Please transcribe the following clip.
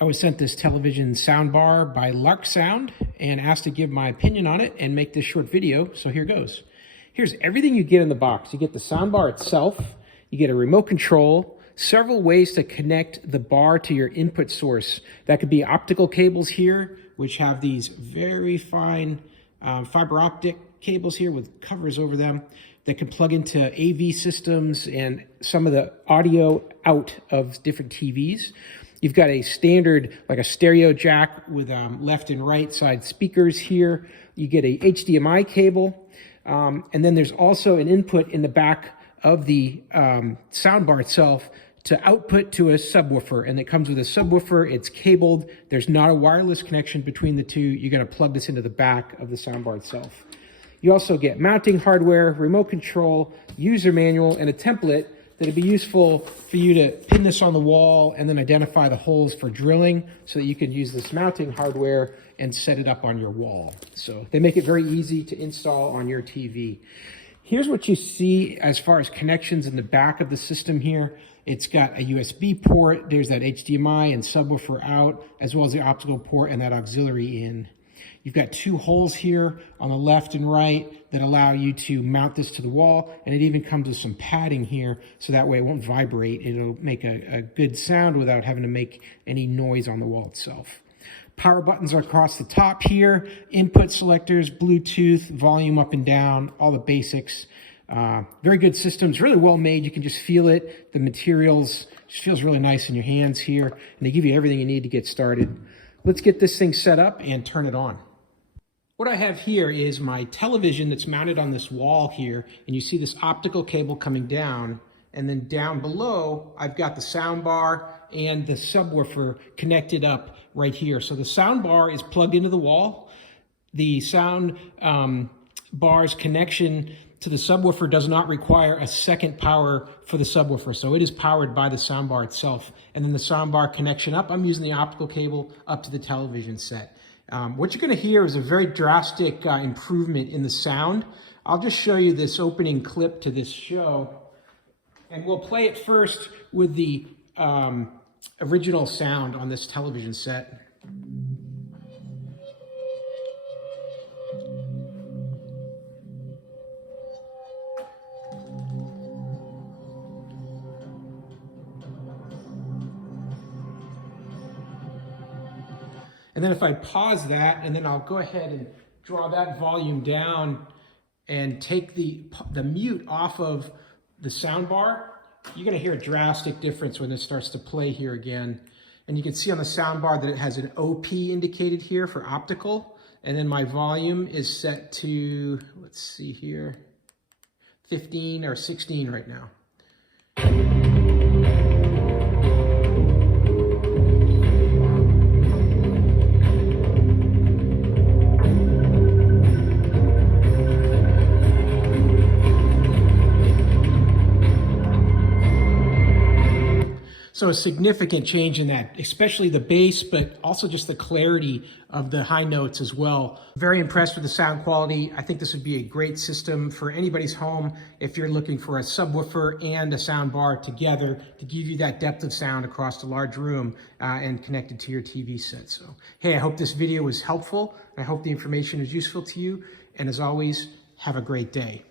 I was sent this television soundbar by Larksound and asked to give my opinion on it and make this short video, so here goes. Here's everything you get in the box. You get the soundbar itself, you get a remote control, several ways to connect the bar to your input source. That could be optical cables here, which have these very fine fiber optic cables here with covers over them that can plug into AV systems and some of the audio out of different TVs. You've got a standard, like a stereo jack with left and right side speakers here. You get a HDMI cable. And then there's also an input in the back of the soundbar itself to output to a subwoofer. And it comes with a subwoofer, it's cabled. There's not a wireless connection between the two. You're gonna plug this into the back of the soundbar itself. You also get mounting hardware, remote control, user manual, and a template that'd be useful for you to pin this on the wall and then identify the holes for drilling so that you can use this mounting hardware and set it up on your wall. So they make it very easy to install on your TV. Here's what you see as far as connections in the back of the system here. It's got a USB port, there's that HDMI and subwoofer out, as well as the optical port and that auxiliary in. You've got two holes here on the left and right that allow you to mount this to the wall, and it even comes with some padding here, so that way it won't vibrate. It'll make a good sound without having to make any noise on the wall itself. Power buttons are across the top here, input selectors, Bluetooth, volume up and down, all the basics. Very good system. It's really well made. You can just feel it. The materials just feels really nice in your hands here, and they give you everything you need to get started. Let's get this thing set up and turn it on. What I have here is my television that's mounted on this wall here, and you see this optical cable coming down, and then down below, I've got the sound bar and the subwoofer connected up right here. So the sound bar is plugged into the wall. The sound bar's connection to the subwoofer does not require a second power for the subwoofer, so it is powered by the soundbar itself. And then the soundbar connection up, I'm using the optical cable up to the television set. What you're going to hear is a very drastic improvement in the sound. I'll just show you this opening clip to this show, and we'll play it first with the original sound on this television set. And then if I pause that, and then I'll go ahead and draw that volume down and take the mute off of the soundbar, you're gonna hear a drastic difference when this starts to play here again. And you can see on the soundbar that it has an OP indicated here for optical. And then my volume is set to, let's see here, 15 or 16 right now. So a significant change in that, especially the bass, but also just the clarity of the high notes as well. Very impressed with the sound quality. I think this would be a great system for anybody's home if you're looking for a subwoofer and a sound bar together to give you that depth of sound across a large room and connected to your TV set. So, hey, I hope this video was helpful. I hope the information is useful to you. And as always, have a great day.